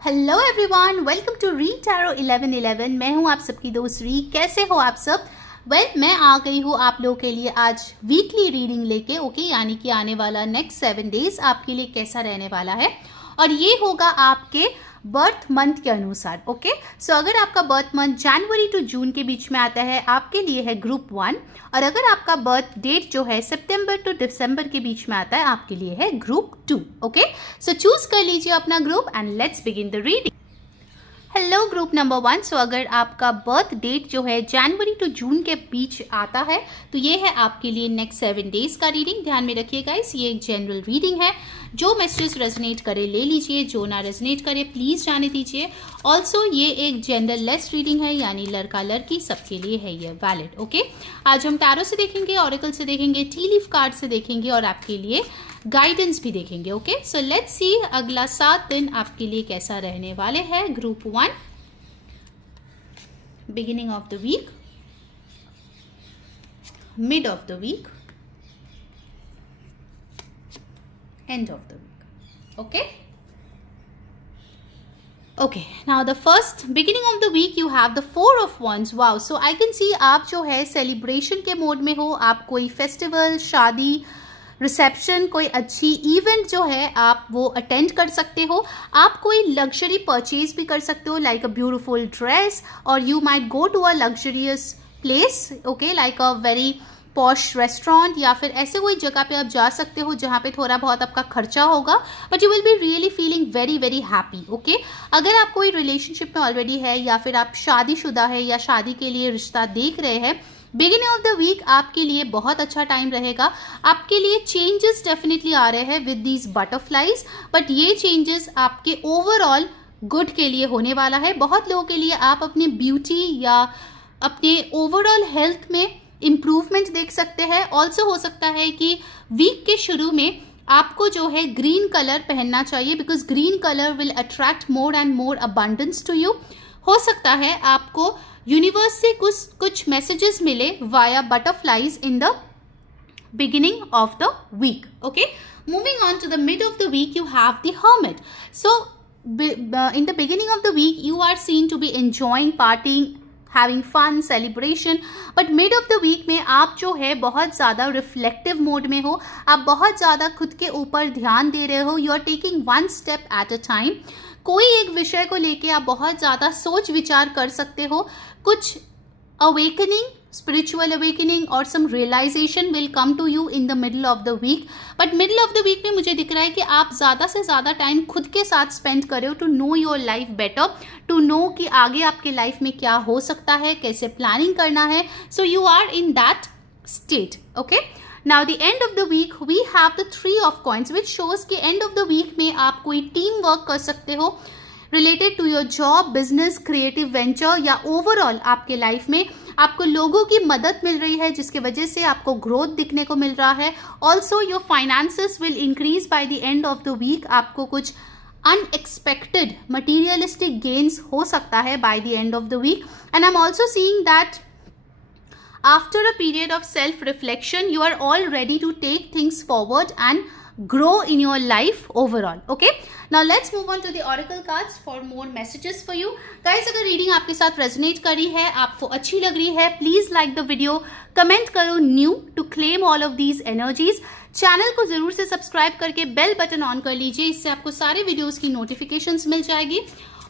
Hello everyone, welcome to read tarot 1111। मैं हूं आप सबकी दोस्त री। कैसे हो आप सब? मैं आ गई हूँ आप लोगों के लिए आज वीकली रीडिंग लेके। ओके, यानी कि आने वाला नेक्स्ट 7 डेज आपके लिए कैसा रहने वाला है, और ये होगा आपके बर्थ मंथ के अनुसार। ओके, सो अगर आपका बर्थ मंथ जनवरी टू जून के बीच में आता है, आपके लिए है ग्रुप 1, और अगर आपका बर्थ डेट जो है सितंबर टू दिसंबर के बीच में आता है, आपके लिए है ग्रुप 2। ओके, सो चूज कर लीजिए अपना group and let's begin the reading. Hello group number 1। सो अगर आपका बर्थ डेट जो है जनवरी टू जून के बीच आता है, तो ये है आपके लिए नेक्स्ट 7 डेज का रीडिंग। ध्यान में रखिएगा, ये एक जनरल रीडिंग है। जो मैसेजेस रेजोनेट करे ले लीजिए, जो ना रेजोनेट करे प्लीज जाने दीजिए। ऑल्सो ये एक जेंडर लेस रीडिंग है, यानी लड़का लड़की सबके लिए है ये वैलिड। ओके, आज हम टैरो से देखेंगे, ऑरेकल से देखेंगे, टी लीफ कार्ड से देखेंगे और आपके लिए गाइडेंस भी देखेंगे। ओके, सो लेट्स सी अगला 7 दिन आपके लिए कैसा रहने वाले हैं। Group 1, beginning of the week, mid of the week, end of the week. Okay, now the first beginning of the week you have the 4 of wands. Wow, so I can see आप जो है celebration के mode में हो। आप कोई festival, शादी, reception, कोई अच्छी इवेंट जो है आप वो अटेंड कर सकते हो। आप कोई लग्जरी परचेज भी कर सकते हो, लाइक अ ब्यूटिफुल ड्रेस, और you might go to a luxurious place. Okay, like a very posh restaurant, या फिर ऐसे कोई जगह पे आप जा सकते हो जहाँ पे थोड़ा बहुत आपका खर्चा होगा, but you will be really feeling very very happy. Okay, अगर आप कोई रिलेशनशिप में ऑलरेडी है, या फिर आप शादीशुदा है या शादी के लिए रिश्ता देख रहे हैं, बिगिनिंग ऑफ द वीक आपके लिए बहुत अच्छा टाइम रहेगा। आपके लिए चेंजेस डेफिनेटली आ रहे हैं विद दीज बटरफ्लाइज, बट ये चेंजेस आपके ओवरऑल गुड के लिए होने वाला है। बहुत लोगों के लिए आप अपनी ब्यूटी या अपने ओवरऑल हेल्थ में इम्प्रूवमेंट देख सकते हैं। ऑल्सो हो सकता है कि वीक के शुरू में आपको जो है ग्रीन कलर पहनना चाहिए, because green colour will attract more and more abundance to you. हो सकता है आपको यूनिवर्स से कुछ मैसेजेस मिले via butterflies in the beginning of the week. Okay, moving on to the mid of the week, you have the hermit. So in the beginning of the week you are seen to be enjoying partying, having fun, celebration, but mid of the week में आप जो है बहुत ज़्यादा reflective mode में हो। आप बहुत ज़्यादा खुद के ऊपर ध्यान दे रहे हो। You are taking 1 step at a time. कोई एक विषय को लेके आप बहुत ज़्यादा सोच विचार कर सकते हो। कुछ awakening, spiritual awakening or some realization will come to you in the middle of the week. But middle of the week में मुझे दिख रहा है कि आप ज़्यादा से ज़्यादा टाइम खुद के साथ स्पेंड कर रहे हो, to know your life better, to know कि आगे आपके लाइफ में क्या हो सकता है, कैसे प्लानिंग करना है। So you are in that state. Okay, now the end of the week we have the 3 of coins, which shows कि एंड ऑफ द वीक में आप कोई टीम वर्क कर सकते हो related to your job, business, creative venture, या overall आपके life में आपको लोगों की मदद मिल रही है जिसकी वजह से आपको ग्रोथ दिखने को मिल रहा है। Also your finances will increase by the end of the week. आपको कुछ अनएक्सपेक्टेड मटीरियलिस्टिक गेन्स हो सकता है by the end of the week. And I am also seeing that after a period of self reflection you are all ready to take things forward and grow in your life overall. Okay, now let's move on to the oracle cards for more messages for you guys. अगर reading आपके साथ resonate करी है, आपको अच्छी लग रही है, please like the video, comment करो new to claim all of these energies. Channel को जरूर से सब्सक्राइब करके बेल बटन ऑन कर लीजिए, इससे आपको सारे वीडियोस की नोटिफिकेशंस मिल जाएगी।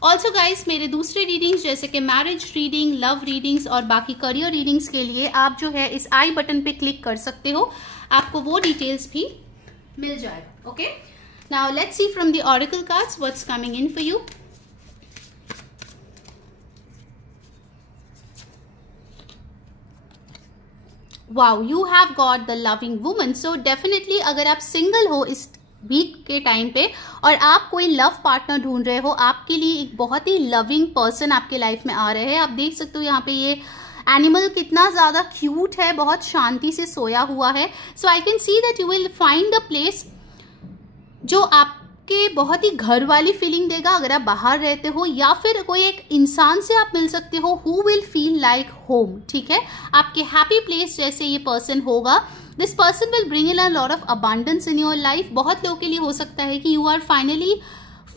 ऑल्सो गाइज, मेरे दूसरे रीडिंग्स जैसे कि मैरिज रीडिंग, लव रीडिंग्स और बाकी करियर रीडिंग्स के लिए आप जो है इस आई बटन पे क्लिक कर सकते हो, आपको वो डिटेल्स भी मिल जाएगा। Okay, now let's see from the oracle cards what's coming in for you. Wow, you have got the loving woman. So definitely अगर आप सिंगल हो इस वीक के टाइम पे और आप कोई लव पार्टनर ढूंढ रहे हो, आपके लिए एक बहुत ही लविंग पर्सन आपके लाइफ में आ रहे हैं। आप देख सकते हो यहाँ पे ये एनिमल कितना ज्यादा क्यूट है, बहुत शांति से सोया हुआ है। So I can see that you will find a place जो आपके बहुत ही घर वाली फीलिंग देगा अगर आप बाहर रहते हो, या फिर कोई एक इंसान से आप मिल सकते हो who will feel like home. ठीक है, आपके हैप्पी प्लेस जैसे ये पर्सन होगा। This person will bring in a lot of abundance in your life. बहुत लोगों के लिए हो सकता है कि you are finally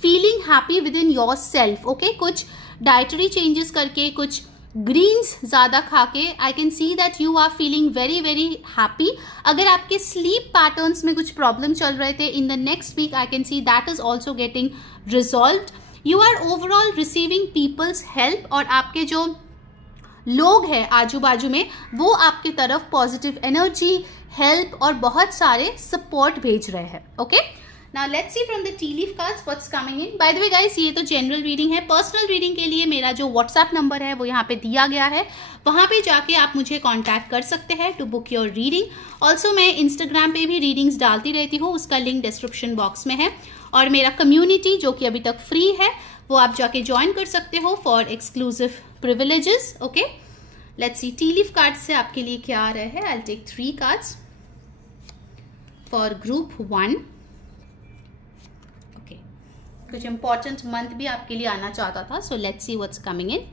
feeling happy within yourself. Okay, कुछ डाइटरी चेंजेस करके, कुछ ग्रीन्स ज्यादा खा के, I can see that you are feeling very very happy. अगर आपके स्लीप पैटर्न्स में कुछ प्रॉब्लम चल रहे थे, in the next week I can see that is also getting resolved. You are overall receiving people's help, और आपके जो लोग हैं आजू बाजू में वो आपके तरफ पॉजिटिव एनर्जी, हेल्प और बहुत सारे सपोर्ट भेज रहे हैं। Okay, now let's see from the T leaf cards what's coming in. By the way guys, ये तो जनरल रीडिंग है। पर्सनल रीडिंग के लिए मेरा जो व्हाट्सएप नंबर है वो यहाँ पे दिया गया है, वहां पे जाके आप मुझे कांटेक्ट कर सकते हैं to book your reading. Also मैं इंस्टाग्राम पे भी रीडिंग्स डालती रहती हूँ, उसका लिंक डिस्क्रिप्शन बॉक्स में है। और मेरा कम्युनिटी जो कि अभी तक फ्री है वो आप जाके ज्वाइन कर सकते हो for exclusive privileges. Okay, let's see tea leaf card से आपके लिए क्या आ रहा है। I will take 3 cards for group 1। Okay, कुछ इंपॉर्टेंट मंथ भी आपके लिए आना चाहता था, so let's see what's coming in.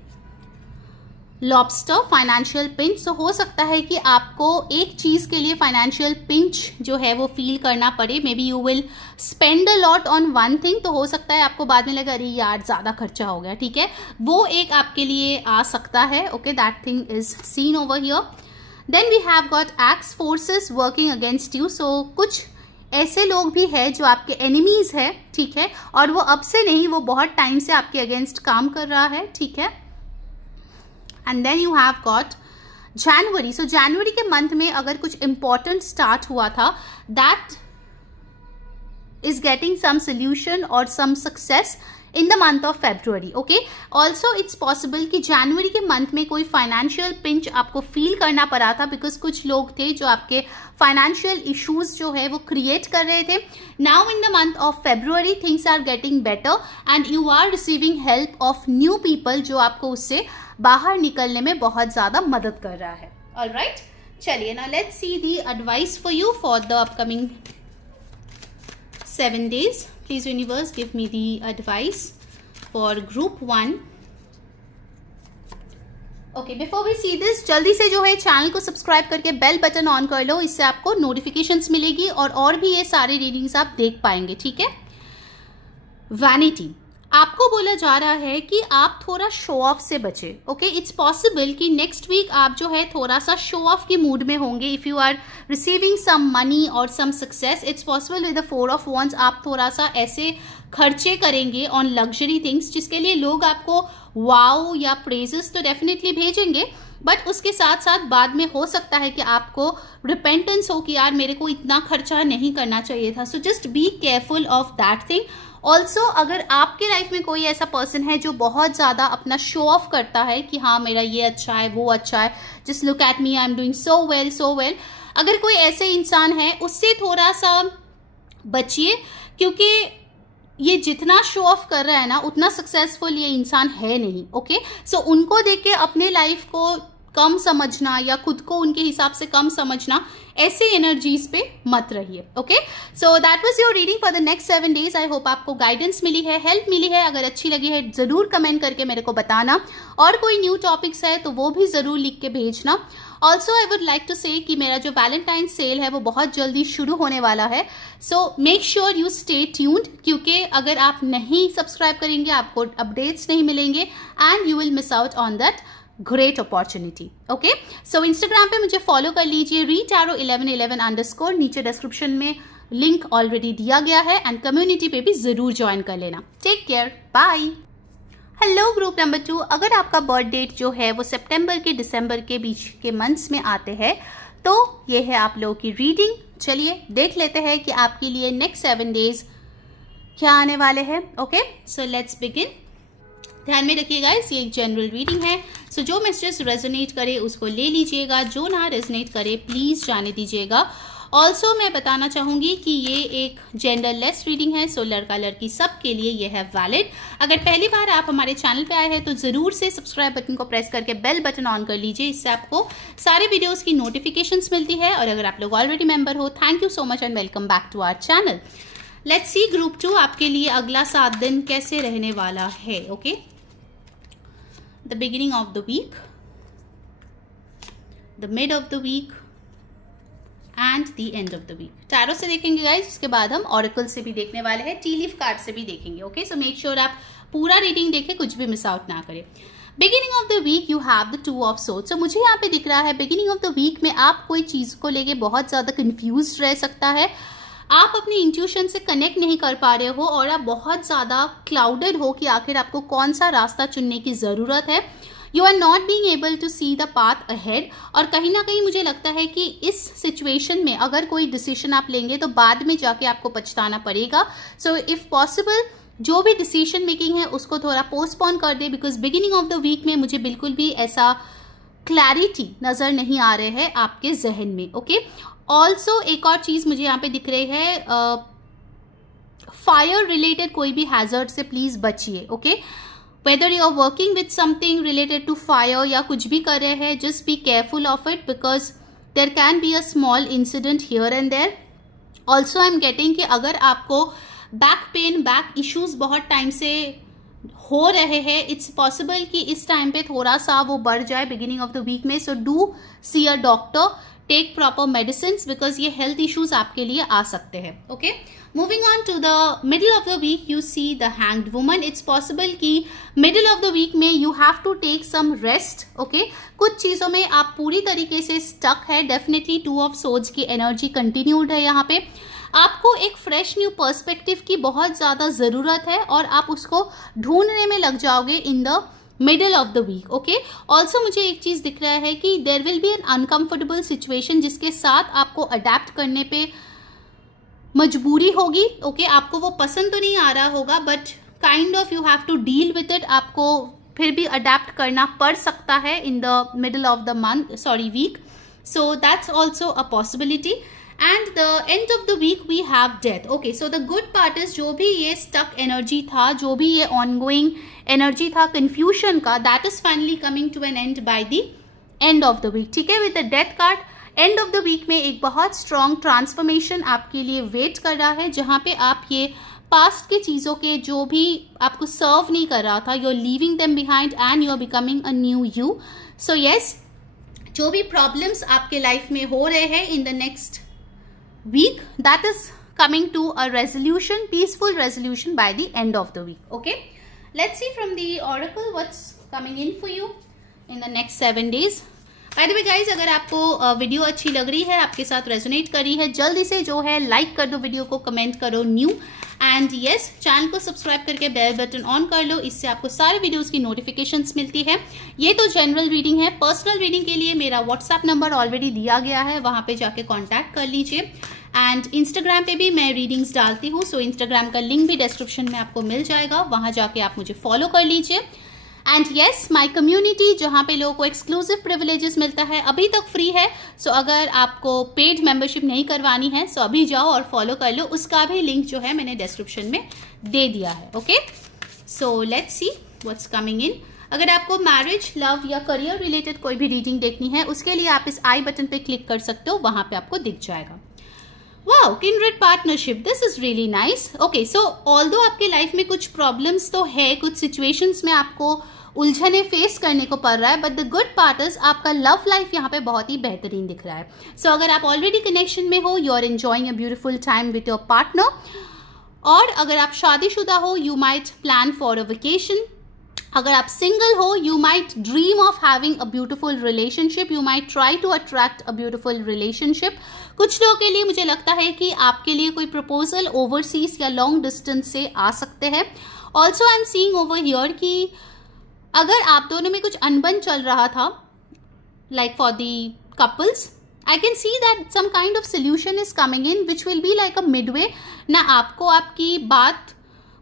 Lobster, financial pinch. So हो सकता है कि आपको एक चीज के लिए फाइनेंशियल पिंच जो है वो फील करना पड़े। May be you will spend a lot on one thing, तो हो सकता है आपको बाद में लगे अरे यार ज्यादा खर्चा हो गया, ठीक है, वो एक आपके लिए आ सकता है। Okay, that thing is seen over here. Then we have got ex forces working against you. So कुछ ऐसे लोग भी हैं जो आपके एनिमीज है, ठीक है, और वो अब से नहीं, वो बहुत टाइम से आपके अगेंस्ट काम कर रहा है, ठीक है। And then you have got January. So जनवरी के मंथ में अगर कुछ इंपॉर्टेंट स्टार्ट हुआ था, that is getting some solution और some success in the month of February. Okay, also it's possible कि जनवरी के मंथ में कोई फाइनेंशियल पिंच आपको फील करना पड़ा था, बिकॉज कुछ लोग थे जो आपके फाइनेंशियल इश्यूज जो है वो क्रिएट कर रहे थे। Now in the month of February things are getting better and you are receiving help of new people जो आपको उससे बाहर निकलने में बहुत ज्यादा मदद कर रहा है। ऑलराइट, चलिए ना let's see the advice for you for the upcoming 7 days. Please universe give me the advice for group 1. Okay, before we see this, जल्दी से जो है चैनल को सब्सक्राइब करके बेल बटन ऑन कर लो, इससे आपको नोटिफिकेशंस मिलेगी और भी ये सारे रीडिंग्स आप देख पाएंगे, ठीक है। वैनिटी, आपको बोला जा रहा है कि आप थोड़ा शो ऑफ से बचे। ओके, इट्स पॉसिबल कि नेक्स्ट वीक आप जो है थोड़ा सा शो ऑफ के मूड में होंगे। If you are receiving some money और some success, it's possible with the 4 of Wands आप थोड़ा सा ऐसे खर्चे करेंगे ऑन लग्जरी थिंग्स जिसके लिए लोग आपको वाओ या प्रेजेस तो डेफिनेटली भेजेंगे, बट उसके साथ साथ बाद में हो सकता है कि आपको रिपेंटेंस हो कि यार मेरे को इतना खर्चा नहीं करना चाहिए था। So just be careful of that thing. Also अगर आपके लाइफ में कोई ऐसा पर्सन है जो बहुत ज्यादा अपना शो ऑफ करता है कि हाँ मेरा ये अच्छा है, वो अच्छा है, just look at me, I am doing so well, अगर कोई ऐसे इंसान है उससे थोड़ा सा बचिए, क्योंकि ये जितना शो ऑफ कर रहा है ना उतना सक्सेसफुल ये इंसान है नहीं। ओके, सो उनको देख के अपने लाइफ को कम समझना या खुद को उनके हिसाब से कम समझना, ऐसे एनर्जीज पे मत रहिए। Okay, so that was your reading for the next 7 days। I hope आपको गाइडेंस मिली है, हेल्प मिली है। अगर अच्छी लगी है जरूर कमेंट करके मेरे को बताना, और कोई न्यू टॉपिक्स है तो वो भी जरूर लिख के भेजना। Also I would like to say कि मेरा जो वैलेंटाइन सेल है वो बहुत जल्दी शुरू होने वाला है, so make sure you stay tuned, क्योंकि अगर आप नहीं सब्सक्राइब करेंगे आपको अपडेट्स नहीं मिलेंगे and you will miss out on that great opportunity. Okay, so Instagram पे मुझे फॉलो कर लीजिए retaro1111_, नीचे डिस्क्रिप्शन में लिंक ऑलरेडी दिया गया है, एंड कम्युनिटी पे भी जरूर ज्वाइन कर लेना। Take care, bye. Hello group number 2, अगर आपका बर्थ डेट जो है वो सितंबर के दिसंबर के बीच के मंथ्स में आते हैं तो ये है आप लोगों की रीडिंग। चलिए देख लेते हैं कि आपके लिए नेक्स्ट 7 days क्या आने वाले हैं। Okay, so let's begin. ध्यान में रखिएगा ये एक जनरल रीडिंग है, सो जो मैसेजेस रेजोनेट करे उसको ले लीजिएगा, जो ना रेजोनेट करे प्लीज जाने दीजिएगा। ऑल्सो मैं बताना चाहूंगी कि ये एक जेंडरलेस रीडिंग है, सो लड़का लड़की सब के लिए ये है वैलिड। अगर पहली बार आप हमारे चैनल पे आए हैं तो जरूर से सब्सक्राइब बटन को प्रेस करके बेल बटन ऑन कर लीजिए, इससे आपको सारे वीडियोस की नोटिफिकेशंस मिलती है। और अगर आप लोग ऑलरेडी मेंबर हो, thank you so much and welcome back to our channel. Let's see group 2 आपके लिए अगला 7 दिन कैसे रहने वाला है। Okay, the beginning of the week, the mid of the week and the end of the week. Tarot से देखेंगे गाइज, उसके बाद हम ऑरेकल से भी देखने वाले हैं, टी लीफ कार्ड से भी देखेंगे। ओके, सो मेक श्योर आप पूरा रीडिंग देखें, कुछ भी मिस आउट ना करें। Beginning of the week you have the 2 of swords. तो मुझे यहाँ पे दिख रहा है बिगिनिंग ऑफ द वीक में आप कोई चीज को लेके बहुत ज्यादा कंफ्यूज रह सकता है, आप अपनी इंट्यूशन से कनेक्ट नहीं कर पा रहे हो और आप बहुत ज्यादा क्लाउडेड हो कि आखिर आपको कौन सा रास्ता चुनने की जरूरत है। You are not being able to see the path ahead, और कहीं ना कहीं मुझे लगता है कि इस सिचुएशन में अगर कोई डिसीजन आप लेंगे तो बाद में जाके आपको पछताना पड़ेगा। सो इफ पॉसिबल जो भी डिसीजन मेकिंग है उसको थोड़ा पोस्टपोन कर दे, because beginning of the week में मुझे बिल्कुल भी ऐसा क्लैरिटी नजर नहीं आ रहे हैं आपके जहन में। ओके, ऑल्सो एक और चीज मुझे यहाँ पे दिख रही है, फायर रिलेटेड कोई भी हैजर्ड से प्लीज बचिए। Okay, whether you are working with something related to fire या कुछ भी कर रहे हैं, just be careful of it because there can be a small incident here and there. Also I am getting कि अगर आपको बैक पेन, बैक इश्यूज बहुत टाइम से हो रहे हैं, इट्स पॉसिबल कि इस टाइम पे थोड़ा सा वो बढ़ जाए बिगिनिंग ऑफ द वीक में। So do see a doctor, take proper medicine because ये हेल्थ इश्यूज आपके लिए आ सकते हैं। Okay, moving on to the middle of the week you see the hanged woman. It's possible कि middle of the week में you have to take some rest. Okay, कुछ चीजों में आप पूरी तरीके से स्टक है। डेफिनेटली 2 ऑफ सोर्ड्स की एनर्जी कंटिन्यूड है यहाँ पे। आपको एक फ्रेश न्यू पर्सपेक्टिव की बहुत ज्यादा जरूरत है और आप उसको ढूंढने में लग जाओगे in the middle of the week. Okay, also मुझे एक चीज दिख रहा है कि there will be an uncomfortable situation जिसके साथ आपको अडेप्ट करने पे मजबूरी होगी। ओके, आपको वो पसंद तो नहीं आ रहा होगा but kind of you have to deal with it, आपको फिर भी अडेप्ट करना पड़ सकता है in the middle of the week. So that's also a possibility. And the end of the week we have death. Okay, so the good part is जो भी ये स्टक एनर्जी था, जो भी ये ऑनगोइंग एनर्जी था कंफ्यूजन का, that is finally coming to an end by the end of the week. ठीक है, with the death card end of the week में एक बहुत स्ट्रॉन्ग ट्रांसफॉर्मेशन आपके लिए वेट कर रहा है, जहां पे आप ये पास्ट के चीजों के जो भी आपको सर्व नहीं कर रहा था, you are leaving them behind and you are becoming a new you. So yes, जो भी प्रॉब्लम्स आपके लाइफ में हो रहे हैं in the next week, that is coming to a resolution, peaceful resolution by the end of the week. Okay, let's see from the oracle what's coming in for you in the next 7 days. By the way guys, अगर आपको video अच्छी लग रही है, आपके साथ resonate कर रही है, जल्दी से जो है लाइक कर दो वीडियो को, कमेंट करो न्यू, एंड यस चैनल को सब्सक्राइब करके बेल बटन ऑन कर लो, इससे आपको सारे वीडियोस की नोटिफिकेशंस मिलती है। ये तो जनरल रीडिंग है। पर्सनल रीडिंग के लिए मेरा व्हाट्सएप नंबर ऑलरेडी दिया गया है, वहां पे जाके कॉन्टैक्ट कर लीजिए। एंड इंस्टाग्राम पे भी मैं रीडिंग्स डालती हूँ, सो इंस्टाग्राम का लिंक भी डिस्क्रिप्शन में आपको मिल जाएगा, वहां जाके आप मुझे फॉलो कर लीजिए। एंड यस, माई कम्युनिटी जहां पे लोगों को एक्सक्लूसिव प्रिविलेजेस मिलता है, अभी तक फ्री है। सो अगर आपको पेड मेंबरशिप नहीं करवानी है सो अभी जाओ और फॉलो कर लो, उसका भी लिंक जो है मैंने डिस्क्रिप्शन में दे दिया है। Okay, so let's see what's coming इन। अगर आपको मैरिज, लव या करियर रिलेटेड कोई भी रीडिंग देखनी है, उसके लिए आप इस आई बटन पे क्लिक कर सकते हो, वहां पे आपको दिख जाएगा। Wow, kindred partnership, this is really nice. Okay, so although आपके लाइफ में कुछ प्रॉब्लम्स तो है, कुछ सिचुएशंस में आपको उलझने फेस करने को पड़ रहा है, but the good part is आपका लव लाइफ यहाँ पे बहुत ही बेहतरीन दिख रहा है। सो अगर आप ऑलरेडी कनेक्शन में हो, you are enjoying a beautiful time with your partner, और अगर आप शादीशुदा हो, you might plan for a vacation. अगर आप सिंगल हो, you might dream of having a beautiful relationship, you might try to attract a beautiful relationship. कुछ लोगों के लिए मुझे लगता है कि आपके लिए कोई प्रपोजल ओवरसीज या लॉन्ग डिस्टेंस से आ सकते हैं। Also I am seeing over here कि अगर आप दोनों में कुछ अनबन चल रहा था, like for the couples, I can see that some kind of solution is coming in which will be like a midway। ना आपको आपकी बात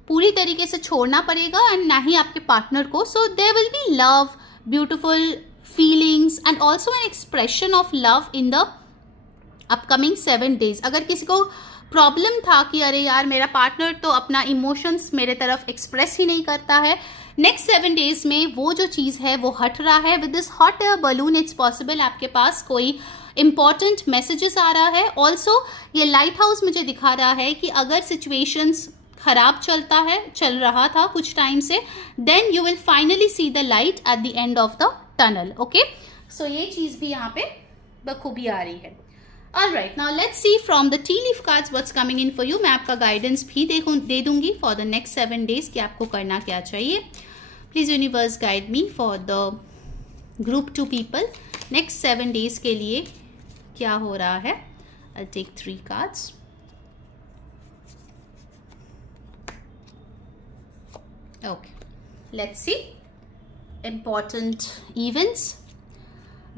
पूरी तरीके से छोड़ना पड़ेगा एंड ना ही आपके पार्टनर को। So there will be love, beautiful feelings and also an expression of love in the upcoming 7 days। अगर किसी को प्रॉब्लम था कि अरे यार मेरा पार्टनर तो अपना इमोशंस मेरे तरफ एक्सप्रेस ही नहीं करता है, नेक्स्ट 7 days में वो जो चीज है वो हट रहा है। With this hot air balloon it's possible आपके पास कोई इंपॉर्टेंट मैसेजेस आ रहा है। ऑल्सो ये लाइट हाउस मुझे दिखा रहा है कि अगर सिचुएशंस खराब चल रहा था कुछ टाइम से, then you will finally see the light at the end of the tunnel. Okay, so ये चीज भी यहाँ पे बखूबी आ रही है। Alright, now let's see from the tea leaf cards what's coming in for you. मैं आपका guidance भी दे दूंगी for the next 7 days कि आपको करना क्या चाहिए. Please universe guide me for the group 2 people. Next 7 days के लिए क्या हो रहा है. I'll take 3 cards. Okay, let's see. Important events.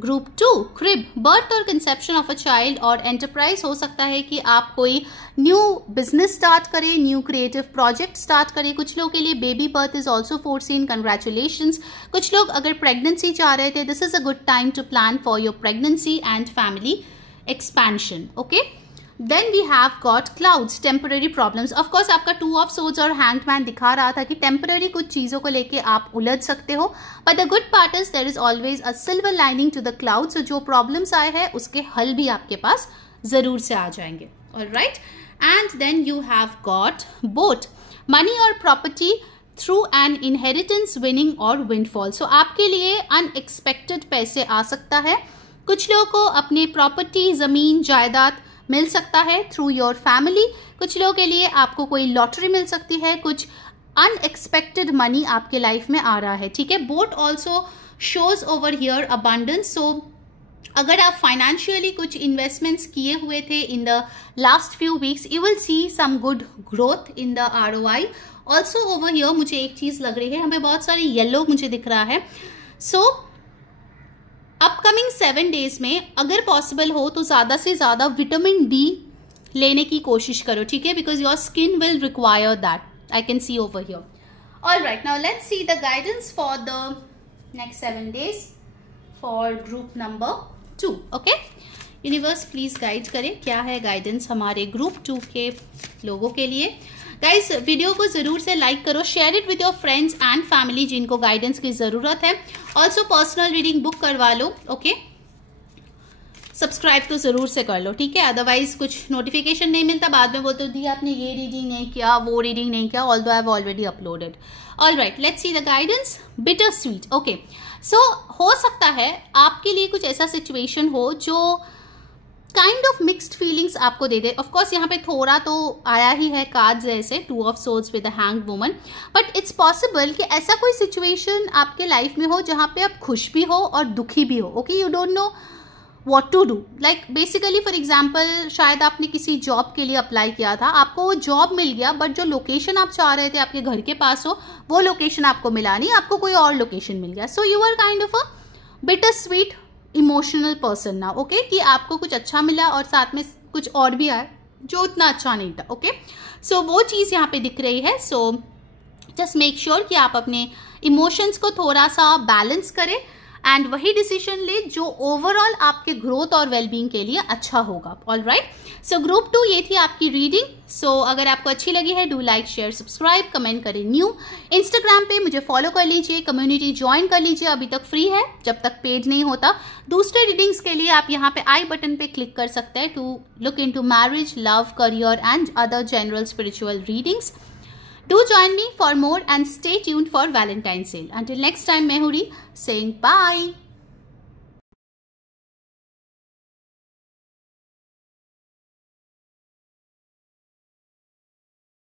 Group 2 crib, birth और कंसेप्शन ऑफ अ चाइल्ड और एंटरप्राइज. हो सकता है कि आप कोई न्यू बिजनेस स्टार्ट करें, न्यू क्रिएटिव प्रोजेक्ट स्टार्ट करें. कुछ लोगों के लिए baby birth is also foreseen, congratulations. कुछ लोग अगर प्रेगनेंसी चाह रहे थे, this is a good time to plan for your pregnancy and family expansion. Okay, then we have got clouds, temporary problems. Of course आपका 2 ऑफ सोर्ड्स और hangman दिखा रहा था कि टेम्पररी कुछ चीजों को लेके आप उलझ सकते हो. But the good part is there is always a silver lining to the cloud. So जो प्रॉब्लम्स आए हैं उसके हल भी आपके पास जरूर से आ जाएंगे. Alright, and then you have got boat, money और property through an inheritance, winning और विंडफॉल. सो आपके लिए अनएक्सपेक्टेड पैसे आ सकता है. कुछ लोगों को अपनी प्रॉपर्टी, जमीन, जायदाद मिल सकता है थ्रू योर फैमिली. कुछ लोगों के लिए आपको कोई लॉटरी मिल सकती है. कुछ अनएक्सपेक्टेड मनी आपके लाइफ में आ रहा है. ठीक है, boat also shows over here abundance. So अगर आप फाइनेंशियली कुछ इन्वेस्टमेंट्स किए हुए थे in the last few weeks, you will see some good growth in the ROI. Also over here मुझे एक चीज लग रही है, हमें बहुत सारे येलो मुझे दिख रहा है. सो अपकमिंग 7 डेज में अगर पॉसिबल हो तो ज्यादा से ज्यादा विटामिन D लेने की कोशिश करो. ठीक है, because your skin will require that. I can C over here. Alright, now let's see the guidance for the next 7 days for group number 2. Okay, universe please guide करें क्या है गाइडेंस हमारे ग्रुप 2 के लोगों के लिए. गाइस, वीडियो को जरूर से लाइक करो, share it with your friends and family जिनको गाइडेंस की जरूरत है. ऑल्सो पर्सनल रीडिंग बुक करवा लो. ओके, सब्सक्राइब तो जरूर से कर लो. ठीक है, अदरवाइज कुछ नोटिफिकेशन नहीं मिलता, बाद में बोलते दी आपने ये रीडिंग नहीं किया, वो रीडिंग नहीं किया, although I have already uploaded. Alright, let's see the guidance. Bitter sweet. Okay, so हो सकता है आपके लिए कुछ ऐसा सिचुएशन हो जो काइंड ऑफ मिक्स्ड फीलिंग्स आपको दे दे. ऑफकोर्स यहाँ पे थोड़ा तो आया ही है कार्ड्स ऐसे, 2 of swords with the hanged woman. But it's possible कि ऐसा कोई सिचुएशन आपके लाइफ में हो जहाँ पे आप खुश भी हो और दुखी भी हो. Okay, you don't know what to do. Like basically for example, शायद आपने किसी जॉब के लिए अप्लाई किया था, आपको वो जॉब मिल गया, बट जो लोकेशन आप चाह रहे थे आपके घर के पास हो, वो लोकेशन आपको मिला नहीं, आपको कोई और लोकेशन मिल गया. So you are kind of a bitter sweet emotional person ना. ओके, कि आपको कुछ अच्छा मिला और साथ में कुछ और भी आया जो उतना अच्छा नहीं था. ओके, सो वो चीज यहाँ पे दिख रही है. सो जस्ट मेक श्योर कि आप अपने इमोशंस को थोड़ा सा बैलेंस करें एंड वही डिसीजन ले जो ओवरऑल आपके ग्रोथ और वेलबींग के लिए अच्छा होगा. ऑलराइट, सो ग्रुप 2 ये थी आपकी रीडिंग. सो अगर आपको अच्छी लगी है, do like, share, subscribe, comment करें. न्यू इंस्टाग्राम पे मुझे फॉलो कर लीजिए, कम्युनिटी ज्वाइन कर लीजिए, अभी तक फ्री है जब तक पेड नहीं होता. दूसरे रीडिंग्स के लिए आप यहाँ पे आई बटन पे क्लिक कर सकते हैं to look into marriage, love, career and other general spiritual readings. Do join me for more and stay tuned for Valentine's sale. Until next time, मैं हूँ री saying bye.